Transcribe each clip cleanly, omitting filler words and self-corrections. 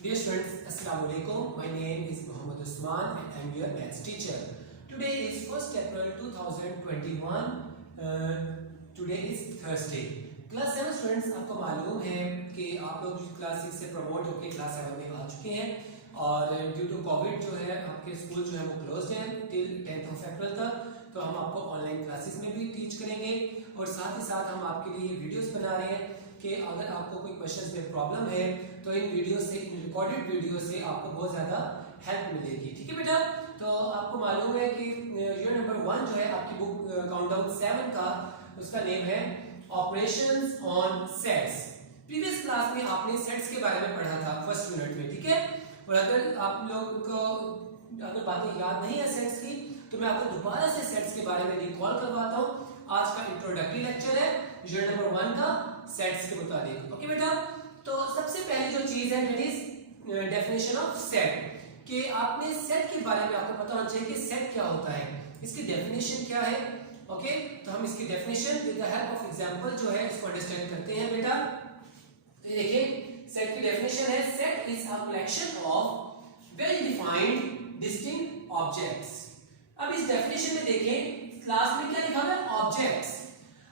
Dear students, Assalamu alaikum. My name is Muhammad Usman and I am your maths teacher. Today is 1st April 2021. Today is Thursday. Class 7 students, आपको मालूम है कि आप लोग class 6 से promote होकर class 7 में आ चुके हैं और ड्यू टू कोविड जो है आपके स्कूल जो है वो क्लोज्ड है टिल 10th of April तक। तो हम आपको ऑनलाइन क्लासेस में भी टीच करेंगे और साथ ही साथ हम आपके लिए वीडियोस बना रहे हैं कि अगर आपको कोई क्वेश्चंस में प्रॉब्लम है तो इन वीडियो से, इन रिकॉर्डेड वीडियो से आपको बहुत ज़्यादा हेल्प मिलेगी। ठीक है बेटा, तो आपको मालूम है कि यूनिट नंबर 1 जो है आपकी बुक काउंटडाउन 7 का, उसका नेम है operations on sets. Previous class में आपने सेट्स के बारे में पढ़ा था फर्स्ट यूनिट में, ठीक है। और अगर आप लोग को अगर बातें याद नहीं है सेट्स की तो मैं आपको दोबारा से सेट्स के बारे में रिकॉल करवाता हूँ। आज का इंट्रोडक्टरी लेक्चर है यूनिट नंबर 1 का सेट्स के मुताबिक। ओके बेटा, तो सबसे पहली जो चीज है that is definition of set, कि आपने सेट के बारे में आपको पता होना चाहिए कि सेट क्या होता है, इसकी डेफिनेशन क्या है। ओके, तो हम इसकी definition with the help of example जो है इसको अंडरस्टैंड करते हैं बेटा। तो ये देखिए, सेट की डेफिनेशन है set is a collection of well defined distinct objects. अब इस डेफिनेशन में देखें क्लास में क्या लिखा हुआ है, ऑब्जेक्ट्स।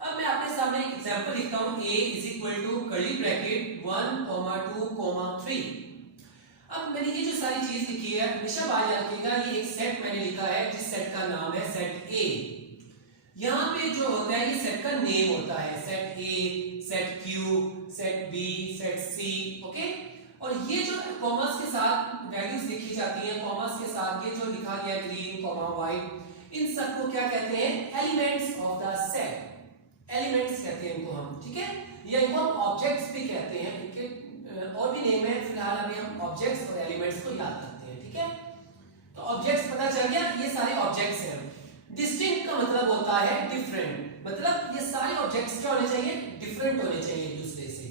अब मैं आपके सामने एक एग्जांपल लिखता हूं, a is equal to curly bracket 1, 2, 3। अब मैंने ये जो सारी चीज लिखी है हमेशा बात याद रखिएगा, ये एक सेट मैंने लिखा है जिस सेट का नाम है सेट A। यहाँ पे जो होता है ये सेट का नेम होता है, set A, set Q, set B, set C। Okay, और ये जो कॉमास के साथ वैल्यूज लिखी जाती हैं, कॉमास के साथ ये जो लिखा गया ग्रीन कॉमा व्हाइट, इन सबको क्या कहते हैं, elements of the set. Elements कहते हैं इनको हम, ठीक है, या इनको हम ऑब्जेक्ट्स भी कहते हैं। इनके और भी नेम है, फिलहाल अभी हम ऑब्जेक्ट्स और एलिमेंट्स को याद करते हैं, ठीक है। तो ऑब्जेक्ट्स पता चल गया, ये सारे ऑब्जेक्ट्स हैं। डिस्टिंक्ट का मतलब होता है डिफरेंट, मतलब ये सारे ऑब्जेक्ट्स क्या होने चाहिए, डिफरेंट होने चाहिए एक दूसरे से।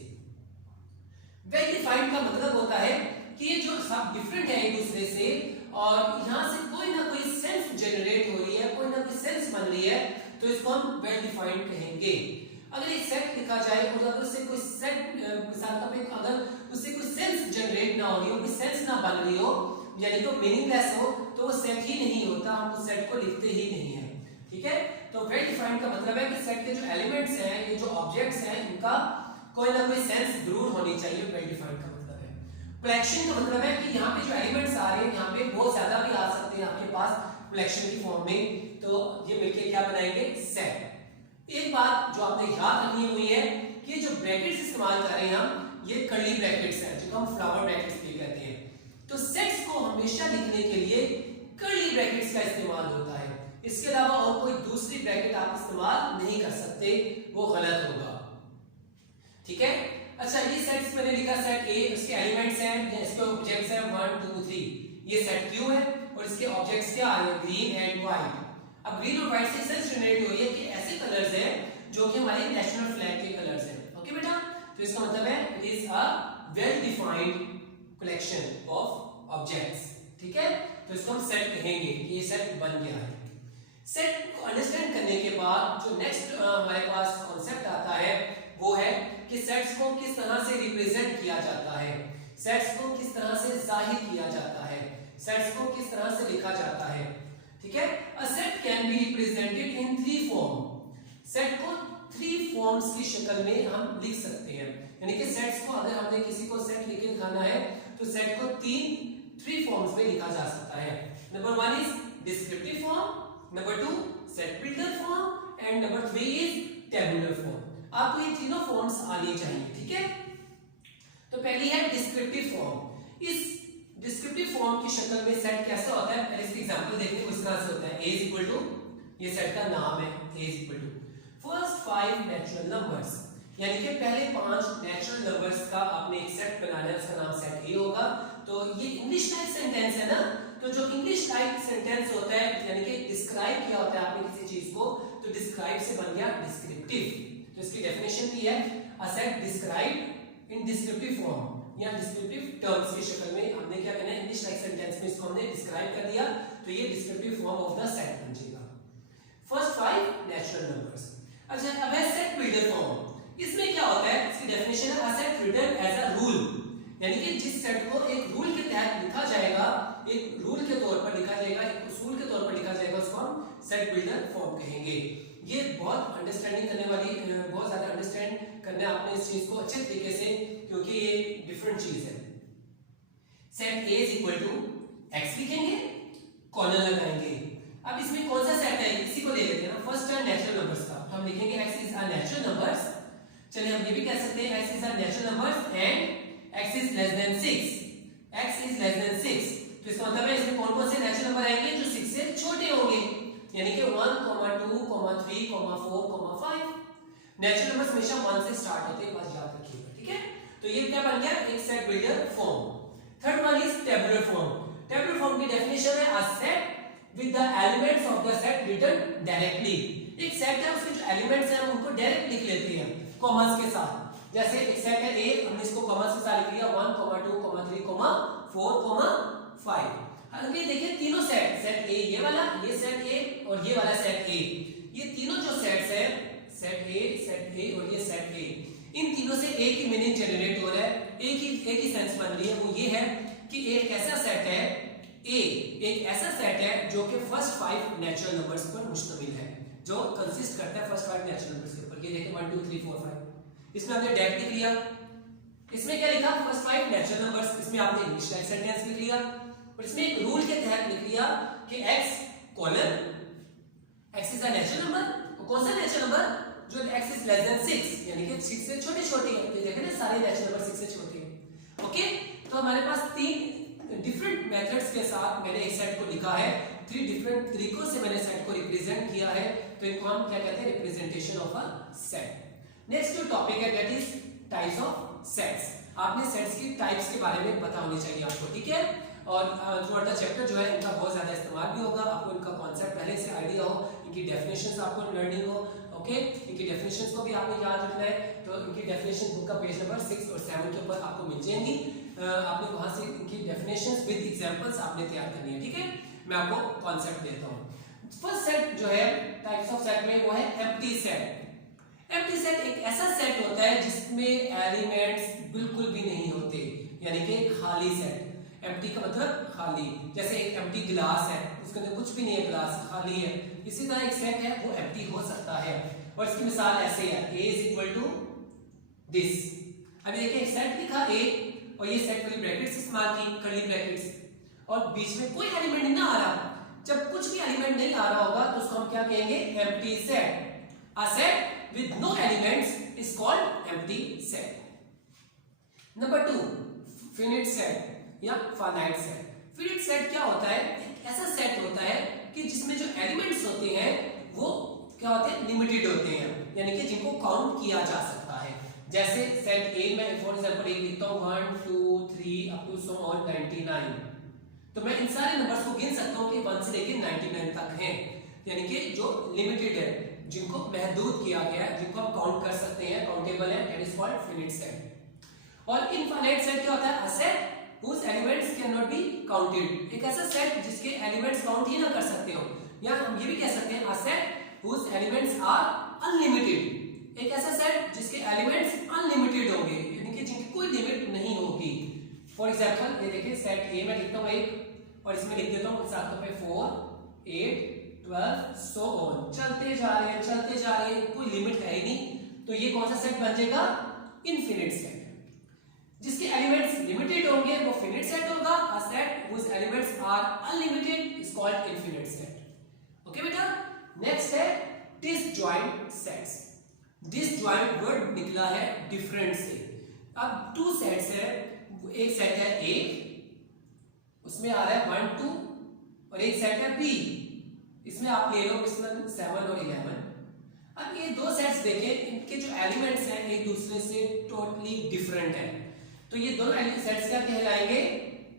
वेल डिफाइंड का मतलब होता है कि ये जो सब डिफरेंट है एक दूसरे से और यहां से कोई ना कोई सेंस जनरेट हो रही है, कोई ना कोई सेंस बन रही है, तो इसको हम वेल डिफाइंड कहेंगे। अगर एक सेट लिखा जाए और अगर उससे कोई सेट अगर उससे कोई सेंस जनरेट ना हो रही हो, कोई सेंस ना बन रही हो, यानी कि मीनिंगलेस हो, तो वो सेट ही नहीं होता, हम उस सेट को लिखते ही नहीं है, ठीक है। तो वेल डिफाइंड का मतलब है कि सेट के जो एलिमेंट्स हैं, ये जो ऑब्जेक्ट्स हैं, इनका कोई ना कोई सेंस जरूर होनी चाहिए। वेल डिफाइंड का मतलब है। कलेक्शन का मतलब है कि यहाँ पे जो एलिमेंट्स आ रहे हैं, यहाँ पे बहुत ज्यादा भी आ सकते हैं आपके पास कलेक्शन की फॉर्म में, तो ये मिलके क्या बनाएंगे, सेट। एक बात जो आपने याद रखनी हुई है कि जो ब्रैकेट्स इस्तेमाल कर रहे हैं हम, ये कर्ली ब्रैकेट्स हैं जिनको हम फ्लावर ब्रैकेट्स भी कहते हैं। तो सेट्स को हमेशा लिखने के लिए कर्ली ब्रैकेट्स का इस्तेमाल होता है, इसके अलावा और कोई दूसरी ब्रैकेट आप इस्तेमाल नहीं कर सकते, वो गलत होगा, ठीक है। अच्छा, ये सेट्स मैंने लिखा सेट A, उसके एलिमेंट्स हैं, इसके ऑब्जेक्ट्स हैं 1, 2, 3। ये सेट Q है और इसके ऑब्जेक्ट्स क्या आ रहे हैं, ग्रीन एंड व्हाइट। अब ग्रीन और व्हाइट से सेंस जनरेट हो रही है कि ऐसे कलर्स हैं जो कि हमारे नेशनल फ्लैग के कलर्स हैं। ओके बेटा, तो इसका मतलब है it is a well defined collection of objects, ठीक है। तो इसको हम सेट कहेंगे कि ये सेट बन गया है। सेट को अंडरस्टैंड करने के बाद जो नेक्स्ट हमारे पास कॉन्सेप्ट आता है वो है कि सेट्स को किस तरह से रिप्रेजेंट किया जाता है, सेट्स को किस तरह से जाहिर किया जाता है, सेट्स को किस तरह से लिखा जाता है, ठीक है। A set can be represented in 3 form. Set को 3 फॉर्म्स की शक्ल में हम लिख सकते हैं, यानी कि सेट्स को अगर हमने किसी को सेट लिख के दिखाना है तो सेट को 3 फॉर्म्स में लिखा जा सकता है। Number 1 is descriptive form, number 2 set builder form and number 3 is tabular form. आपको ये तीनों फॉर्म्स आनी चाहिए, ठीक है। तो पहली है डिस्क्रिप्टिव फॉर्म। इस डिस्क्रिप्टिव फॉर्म की शक्ल में सेट कैसे होता है, पहले इसकी एग्जांपल देखिए किस तरह से होता है। a इज इक्वल टू, ये सेट का नाम है, a is equal to first 5 natural numbers, यानी कि पहले 5 नेचुरल नंबर्स का आपने एक सेट बनाना है, उसका नाम सेट a होगा। तो ये इंग्लिश टाइप सेंटेंस है ना, तो जो इंग्लिश टाइप सेंटेंस होता है यानी कि डिस्क्राइब किया होता है आपने किसी चीज को, तो डिस्क्राइब से बन गया डिस्क्रिप्टिव। तो इसकी डेफिनेशन भी है a set described in descriptive form या डिस्क्रिप्टिव टर्म्स की शक्ल में। हमने क्या करना है, इंग्लिश टाइप सेंटेंस में इसको हमने डिस्क्राइब कर दिया, तो ये descriptive form of the set बन जाएगा, फर्स्ट 5 नेचुरल नंबर्स। अच्छा, अब है सेट बिल्डर फॉर्म। इसमें क्या होता है, इसकी डेफिनेशन है a set written as a rule, यानी कि जिस सेट को एक रूल के तहत लिखा जाएगा, एक रूल के तौर पर लिखा जाएगा, एक उसूल के तौर पर लिखा जाएगा, उसको हम सेट बिल्डर फॉर्म कहेंगे। ये बहुत अंडरस्टैंडिंग करने वाली, बहुत ज्यादा अंडरस्टैंड करना है आपने इस चीज को अच्छे तरीके से, क्योंकि ये डिफरेंट चीज है। Set A is equal to x लिखेंगे, कॉलन लगाएंगे। अब इसमें कौन सा सेट है इसी को ले लेते हैं ना, फर्स्ट है नेचुरल नंबर्स का, तो हम लिखेंगे x is a natural numbers. चलिए हम ये भी कह सकते हैं x is a natural numbers and x is less than 6, x is less than 6। तो इसका मतलब है इसमें कौन कौन से नेचुरल नंबर आएंगे जो 6 से छोटे होंगे, यानी कि 1, 2, 3, 4, 5। नेचुरल नंबर्स हमेशा 1 से स्टार्ट होते हैं, बस याद रखिएगा, ठीक है। तो ये क्या बन गया, एक set builder form. Third one is tabular form. Tabular form की डेफिनेशन है a set with the elements of the set written directly. एक सेट है, उसके जो एलिमेंट्स हैं हम उनको डायरेक्ट लिख लेते हैं कॉमास के साथ। जैसे एक सेट है A, हमने इसको कॉमास के साथ लिख लिया 1, 2, 3, 4, 5। अभी देखिए तीनों सेट A ये वाला, ये सेट A और ये वाला सेट A, ये तीनों जो सेट्स हैं, सेट A और ये सेट A, इन तीनों से एक ही मीनिंग जनरेट हो रहा है, एक ही सेंस बन रही है। वो ये है कि एक ऐसा सेट है A, एक ऐसा सेट है जो कि फर्स्ट 5 नेचुरल नंबर्स पर मुश्तमिल है, जो कंसिस्ट करता है फर्स्ट 5 नेचुरल नंबर्स के ऊपर। ये देखिए 1, 2, 3, 4, 5, इसमें आपने डेट लिख लिया। इसमें क्या लिखा, फर्स्ट 5 नेचुरल नंबर्स, इसमें आपने इंग्लिश लाइक सेंटेंस लिख लिया। और इसमें एक रूल के तहत लिख लिया कि x colon x is a natural number. कौन सा नेचुरल नंबर, जो x इज लेस देन 6, यानी कि 6 से छोटे छोटे हैं। तो देखें ना सारे नेचुरल नंबर 6 से छोटे हैं। ओके, तो हमारे पास 3 डिफरेंट मेथड्स के साथ मैंने एक सेट को लिखा है, 3 डिफरेंट तरीकों से मैंने सेट को रिप्रेजेंट किया है। तो इनको हम क्या कहते हैं, representation of a set. Next जो टॉपिक है that is types of sets. आपने सेट्स की टाइप्स के बारे में पता होनी चाहिए आपको, ठीक है। और थ्रू आउट द चैप्टर जो है इनका बहुत ज्यादा इस्तेमाल भी होगा, आपको इनका कॉन्सेप्ट पहले से आइडिया हो, इनकी डेफिनेशंस आपको लर्निंग हो। ओके, इनकी डेफिनेशंस को भी आपने याद रखना है। तो इनकी डेफिनेशन बुक का पेज नंबर 6 और 7 के ऊपर आपको मिल जाएंगी। आपने वहां से इनकी डेफिनेशंस विद एग्जांपल्स आपने तैयार करनी है, ठीक है। मैं आपको कॉन्सेप्ट देता हूं। फर्स्ट सेट जो है टाइप्स ऑफ सेट में, वो है एम्प्टी सेट। एम्प्टी सेट एक ऐसा सेट होता है जिसमें एलिमेंट्स बिल्कुल भी नहीं होते, यानी कि खाली सेट। एम्प्टी का मतलब खाली, जैसे एक एम्प्टी गिलास है, उसके अंदर कुछ भी नहीं है, गिलास खाली है। इसी तरह एक सेट है वो एम्प्टी हो सकता है। और इसकी मिसाल ऐसे है, A is equal to this. अभी देखिए एक सेट लिखा A और ये सेट वाली ब्रैकेट्स इस्तेमाल की, कर्ली ब्रैकेट्स, और बीच में कोई एलिमेंट नहीं आ रहा। जब कुछ भी एलिमेंट नहीं आ रहा होगा तो उसको हम क्या कहेंगे, empty set. A set with no elements is called empty set. Number 2, finite set या फाइनाइट सेट। फिनिट सेट क्या होता है, एक ऐसा सेट होता है कि जिसमें जो एलिमेंट्स होते हैं वो क्या होते हैं, लिमिटेड होते हैं, यानी कि जिनको काउंट किया जा सकता है। जैसे सेट A में फॉर एग्जांपल एक लिखता हूं 1, 2, 3 अप टू सो ऑन 99, तो मैं इन सारे नंबर्स को गिन सकता हूं कि 1 से लेकर 99 तक हैं, यानी कि जो लिमिटेड है, जिनको महदूद किया गया है, जिनको हम काउंट कर सकते हैं, काउंटेबल है, that is called finite set. और इनफाइनाइट सेट क्या होता है, a set whose elements cannot be counted। एक ऐसा सेट जिसके एलिमेंट्स काउंट ही ना कर सकते हो, या हम ये भी कह सकते हैं a set whose elements are unlimited। एक ऐसा सेट जिसके एलिमेंट्स अनलिमिटेड होंगे, यानी कि जिनकी कोई लिमिट नहीं होगी। फॉर एग्जांपल ये देखिए सेट A में लिखता हूं 1 और इसमें लिख देता हूं साथ में 4, 8, 12 सो ऑन, चलते जा रहे हैं, कोई लिमिट है ही नहीं। तो ये कौन सा सेट बन जाएगा, इनफिनिट सेट। जिसके एलिमेंट्स लिमिटेड होंगे वो फिनिट सेट होगा। A set whose elements are unlimited is called infinite set। Okay बेटा, नेक्स्ट है डिसजॉइंट सेट्स। डिसजॉइंट वर्ड निकला है डिफरेंट से। अब 2 सेट्स है, एक सेट है A, उसमें आ रहा है 1, 2, और एक सेट है B, इसमें आप ले लो इसमें 7 और 11। अब ये 2 सेट्स देखें, इनके जो एलिमेंट्स हैं एक दूसरे से टोटली डिफरेंट है। तो ये दोनों सेट्स क्या कहलाएंगे,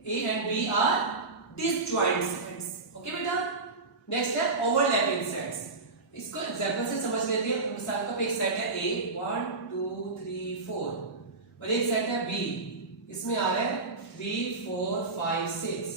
A and B are disjoint sets. Okay बेटा, नेक्स्ट है ओवरलैपिंग सेट्स। इसको एग्जांपल से समझ लेते हैं। मिसाल का एक सेट है A 1, 2, 3, 4 और एक सेट है B, इसमें आ रहा है 3, 4, 5, 6।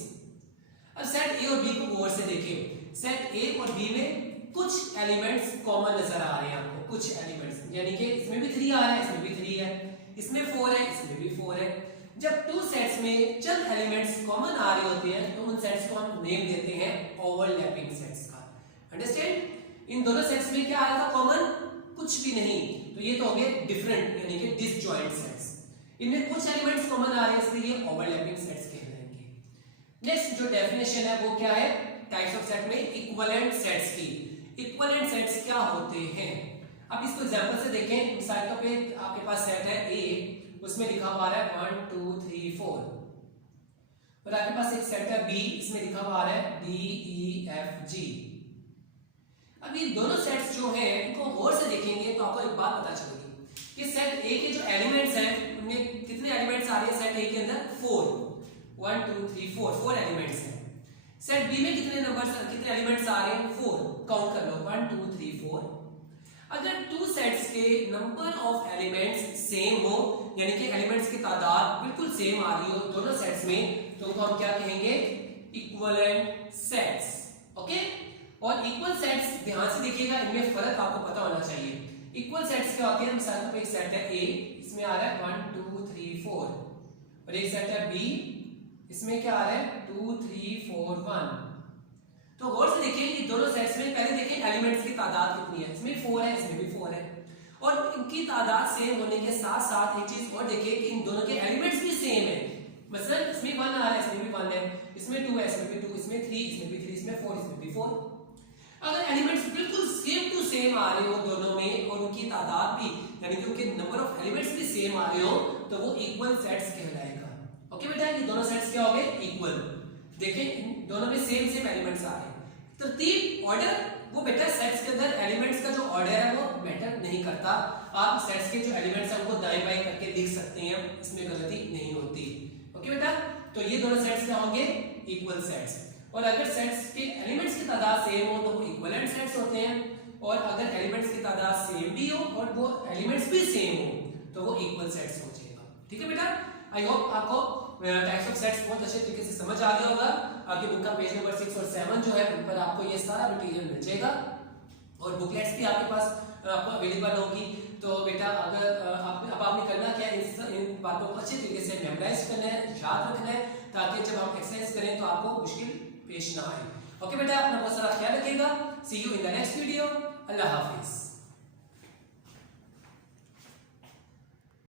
अब सेट A और B को गौर से देखिए। सेट A और B में कुछ एलिमेंट्स कॉमन नजर आ रहे हैं आपको, कुछ एलिमेंट्स, यानी कि इसमें भी 3 आ रहा है, इसमें भी 3 है, इसमें 4 है, इसमें भी 4 है। जब टू सेट्स में चंद एलिमेंट्स कॉमन आ रहे होते हैं तो उन सेट्स को हम नेम देते हैं ओवरलैपिंग सेट्स का। अंडरस्टैंड? इन दोनों सेट्स में क्या आएगा कॉमन? कुछ भी नहीं, तो ये तो हो गए डिफरेंट यानी कि डिसजॉइंट सेट्स। इनमें कुछ एलिमेंट्स कॉमन आ रहे हैं इसलिए ये ओवरलैपिंग सेट्स कहलाएंगे। नेक्स्ट जो डेफिनेशन है वो क्या है टाइप्स ऑफ सेट में? इक्विवेलेंट सेट्स की। इक्विवेलेंट सेट्स क्या होते हैं? अब इसको एग्जांपल से देखें। मिसाल के पे आपके पास सेट है ए, उसमें लिखा हुआ है 1 2 3 4, और आपके पास एक सेट है बी, इसमें लिखा हुआ है डी ई एफ जी। अब ये दोनों सेट्स जो हैं इनको गौर से देखेंगे तो आपको एक बात पता चलेगी कि सेट ए के जो एलिमेंट्स हैं उनमें कितने एलिमेंट्स आ रहे हैं सेट ए के अंदर? 4, 1 2 3 4 एलिमेंट्स हैं। सेट बी में कितने एलिमेंट्स आ रहे हैं? 4, काउंट कर लो 1 2 3 4। अगर टू सेट्स के नंबर ऑफ एलिमेंट्स सेम हो यानी कि एलिमेंट्स की तादाद बिल्कुल सेम आ रही हो दोनों सेट्स में तो उनको हम क्या कहेंगे? Equivalent sets. ओके, और इक्वल सेट्स ध्यान से देखिएगा, इनमें फर्क आपको पता होना चाहिए। इक्वल सेट्स क्या होते हैं? मिसाल के एक सेट है ए, इसमें आ रहा है 1 2 3 4, और एक सेट है बी, इसमें क्या आ रहा है 2 3 4 1। तो गौर से देखिए ये दोनों सेट्स में पहले देखिए एलिमेंट्स की तादाद कितनी है। इसमें 4 है, इसमें भी 4 है, और इनकी तादाद सेम होने के साथ साथ एक चीज और देखिए कि इन दोनों के एलिमेंट्स भी सेम है। मतलब इसमें 1 आ रहा है, इसमें भी 1 है, इसमें 2 है, इसमें भी 2, इसमें 3, इसमें भी 3, इसमें 4, इसमें भी 4। अगर एलिमेंट्स बिल्कुल सेम टू सेम आ रहे हो दोनों में और उनकी तादाद भी यानी कि उनके नंबर ऑफ एलिमेंट्स भी सेम आ रहे हो तो वो इक्वल सेट्स कहलाएगा। ओके बेटा, ये दोनों सेट्स क्या हो गए? इक्वल। देखिए इन दोनों में सेम एलिमेंट्स आ रहे हैं। तरतीब ऑर्डर वो बेटा सेट्स के अंदर एलिमेंट्स का जो ऑर्डर है वो मैटर नहीं करता। आप सेट्स के जो एलिमेंट्स हैं उनको दाएं बाएं करके लिख सकते हैं, इसमें गलती नहीं होती। ओके बेटा, तो ये दोनों सेट्स क्या होंगे? Equal sets. और अगर सेट्स के एलिमेंट्स की तादाद सेम हो तो वो इक्विवेलेंट सेट्स होते हैं, और अगर एलिमेंट्स की तादाद सेम भी हो और वो एलिमेंट्स भी सेम हो तो वो इक्वल सेट्स हो जाएगा। ठीक है बेटा, आई होप आपको टाइप्स ऑफ सेट्स बहुत अच्छे तरीके से समझ आ गया होगा। आपकी बुक का पेज नंबर 6 और 7 जो है उन पर आपको ये सारा मटेरियल मिल जाएगा, और बुकलेट्स भी आपके पास आपको अवेलेबल होगी। तो बेटा अगर आपने करना क्या है, इन बातों को अच्छे तरीके से मेमोराइज करना है, याद रखना है, ताकि जब आप एक्सरसाइज करें तो आपको मुश्किल पेश ना आए। ओके बेटा, अपना बहुत सारा ख्याल रखिएगा। See you in the next video. अल्लाह हाफिज।